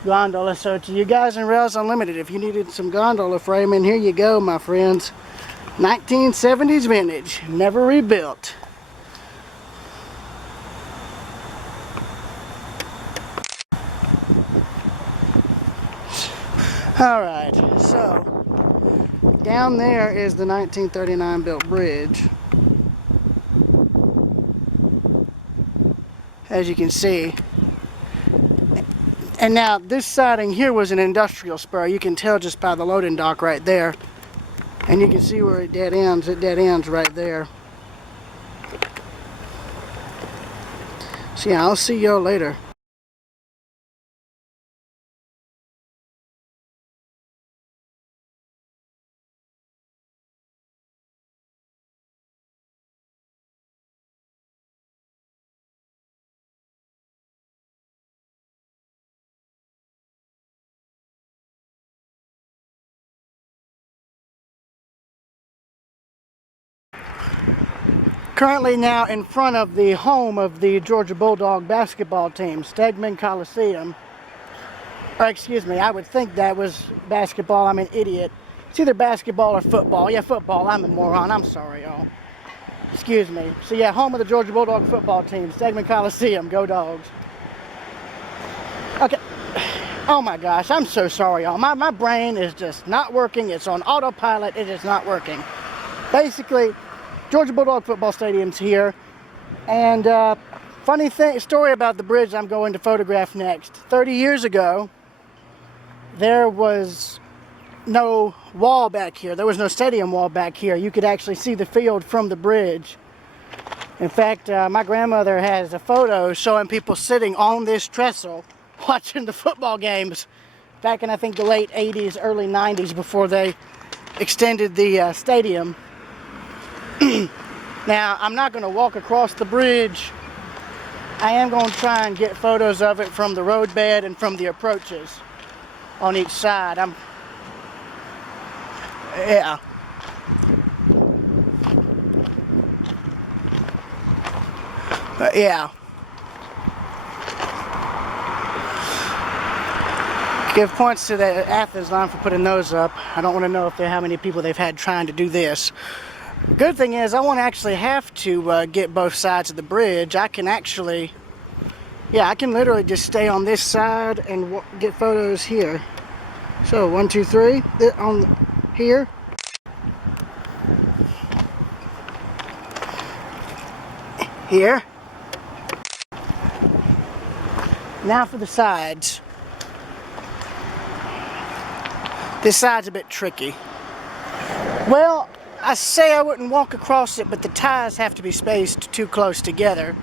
gondola. So to you guys in Rails Unlimited, if you needed some gondola framing, here you go, my friends. 1970s vintage, never rebuilt. Alright, so down there is the 1939 built bridge. As you can see. And now this siding here was an industrial spur. You can tell just by the loading dock right there. And you can see where it dead ends. It dead ends right there. So yeah, I'll see y'all later. Currently now in front of the home of the Georgia Bulldog basketball team, Stegman Coliseum. Or excuse me, I would think that was basketball. I'm an idiot. It's either basketball or football. Yeah, football. I'm a moron. I'm sorry, y'all. Excuse me. So yeah, home of the Georgia Bulldog football team, Stegman Coliseum. Go Dogs. Okay. Oh my gosh, I'm so sorry, y'all. My brain is just not working. It's on autopilot. It is not working. Basically, Georgia Bulldog football stadium's here. And funny story about the bridge I'm going to photograph next. 30 years ago, there was no wall back here. There was no stadium wall back here. You could actually see the field from the bridge. In fact, my grandmother has a photo showing people sitting on this trestle watching the football games back in, I think, the late 80s, early 90s, before they extended the stadium. Now, I'm not going to walk across the bridge. I am going to try and get photos of it from the roadbed and from the approaches on each side. Yeah. Yeah. Give points to the Athens line for putting those up. I don't want to know how many people they've had trying to do this. Good thing is I won't actually have to get both sides of the bridge. I can actually, yeah, I can literally just stay on this side and get photos here. So 1, 2, 3 on here. Here. Now for the sides. This side's a bit tricky. Well, I say I wouldn't walk across it, but the ties have to be spaced too close together,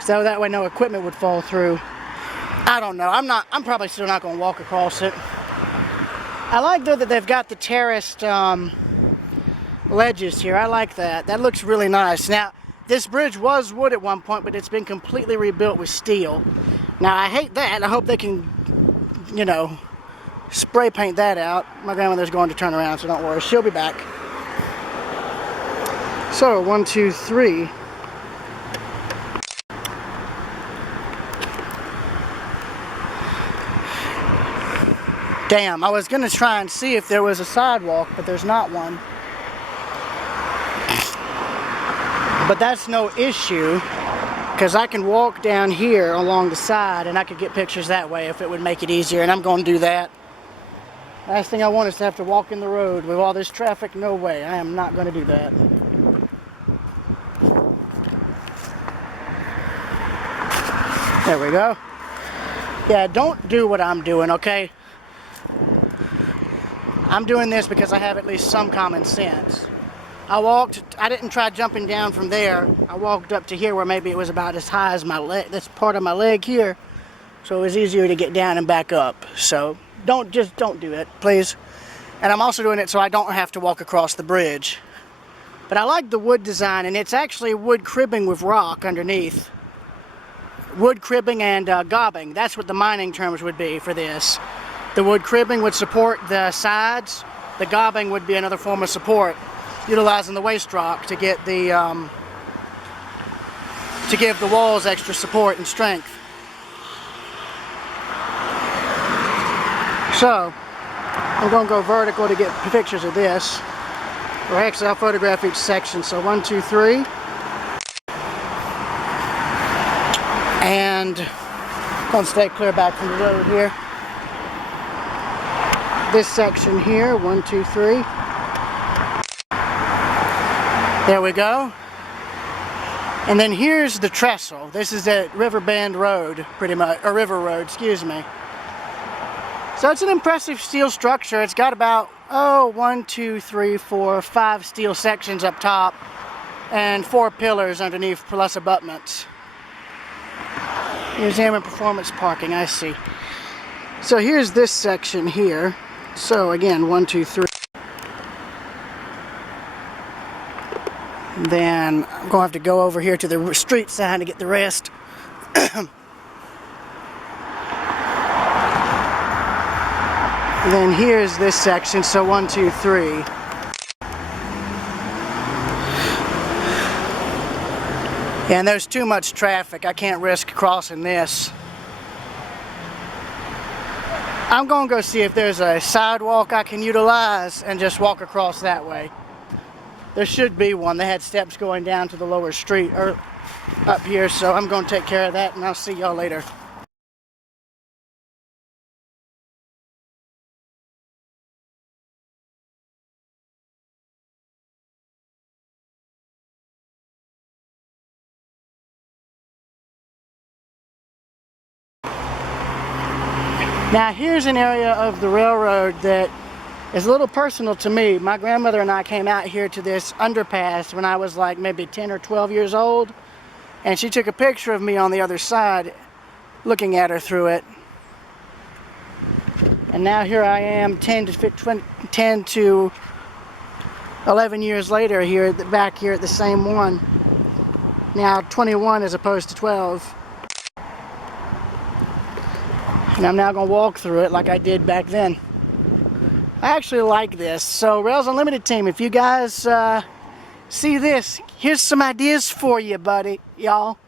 so that way no equipment would fall through. I don't know. I'm probably still not going to walk across it. I like though that they've got the terraced ledges here. I like that. That looks really nice. Now, this bridge was wood at one point, but it's been completely rebuilt with steel. Now, I hate that. I hope they can, you know, spray paint that out. My grandmother's going to turn around, so don't worry. She'll be back. So, 1, 2, 3. Damn, I was going to try and see if there was a sidewalk, but there's not one. But that's no issue, because I can walk down here along the side and I could get pictures that way if it would make it easier, and I'm going to do that. Last thing I want is to have to walk in the road with all this traffic. No way, I am not going to do that. There we go. Yeah, don't do what I'm doing, okay? I'm doing this because I have at least some common sense. I didn't try jumping down from there. I walked up to here where maybe it was about as high as my leg, this part of my leg here. So it was easier to get down and back up. So don't do it, please. And I'm also doing it so I don't have to walk across the bridge. But I like the wood design, and it's actually wood cribbing with rock underneath. Wood cribbing and gobbing. That's what the mining terms would be for this. The wood cribbing would support the sides, the gobbing would be another form of support, utilizing the waste rock to get the to give the walls extra support and strength. So I'm going to go vertical to get pictures of this. Or actually, I'll photograph each section. So 1, 2, 3, and going to stay clear back from the road here. This section here, 1, 2, 3. There we go. And then here's the trestle. This is at River Bend Road, pretty much, or River Road, excuse me. So it's an impressive steel structure. It's got about, 1, 2, 3, 4, 5 steel sections up top and 4 pillars underneath plus abutments. Museum and performance parking, I see. So here's this section here. So again, 1, 2, 3. Then I'm going to have to go over here to the street side to get the rest. Then here's this section, so 1, 2, 3. And there's too much traffic. I can't risk crossing this. I'm going to go see if there's a sidewalk I can utilize and just walk across that way. There should be one. They had steps going down to the lower street or up here, so I'm going to take care of that, and I'll see y'all later. Now here's an area of the railroad that is a little personal to me. My grandmother and I came out here to this underpass when I was like maybe 10 or 12 years old, and she took a picture of me on the other side looking at her through it. And now here I am 10 to 11 years later here back here at the same one. Now 21 as opposed to 12. And I'm now going to walk through it like I did back then. I actually like this. So Rails Unlimited team, if you guys see this, here's some ideas for you, buddy, y'all.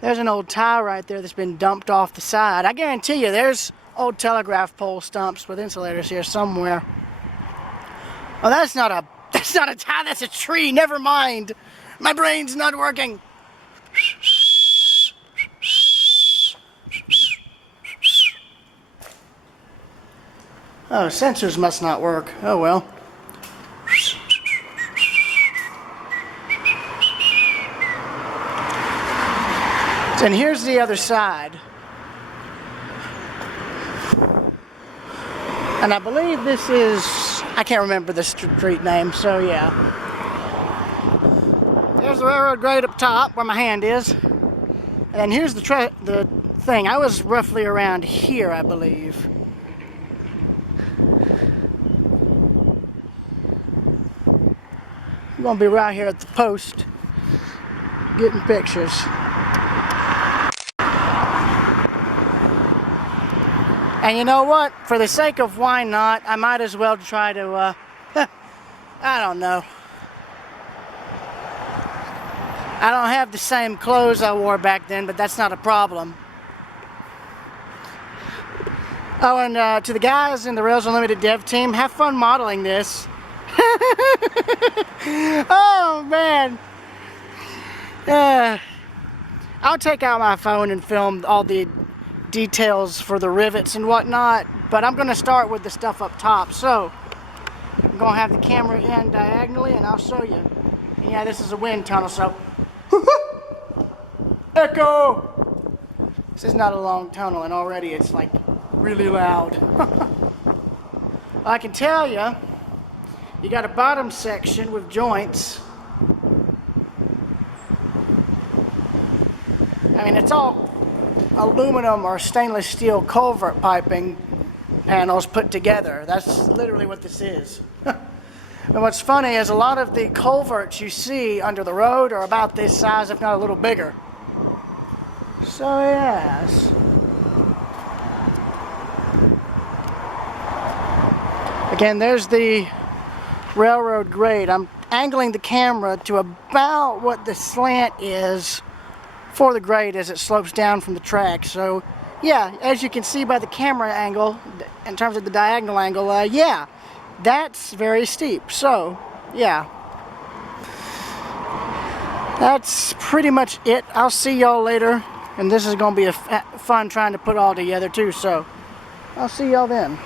There's an old tie right there that's been dumped off the side. I guarantee you there's old telegraph pole stumps with insulators here somewhere. Oh, that's not a tie, that's a tree. Never mind. My brain's not working. Oh, sensors must not work. Oh well. And here's the other side. And I believe this is, I can't remember the street name, so yeah. There's the railroad grade up top where my hand is. And here's the thing. I was roughly around here, I believe. I'm going to be right here at the post getting pictures. And you know what? For the sake of why not, I might as well try to, I don't know. I don't have the same clothes I wore back then, but that's not a problem. Oh, and to the guys in the Rails Unlimited dev team, have fun modeling this. Oh man, I'll take out my phone and film all the details for the rivets and whatnot, but I'm going to start with the stuff up top. So I'm going to have the camera in diagonally and I'll show you. And yeah, this is a wind tunnel, so echo. This is not a long tunnel and already it's like really loud. I can tell you, you got a bottom section with joints. I mean, it's all aluminum or stainless steel culvert piping panels put together. That's literally what this is. And what's funny is a lot of the culverts you see under the road are about this size, if not a little bigger. So yes. Again, there's the railroad grade. I'm angling the camera to about what the slant is for the grade as it slopes down from the track. So yeah, as you can see by the camera angle, in terms of the diagonal angle, yeah, that's very steep. So yeah, that's pretty much it. I'll see y'all later, and this is going to be fun trying to put all together too, so I'll see y'all then.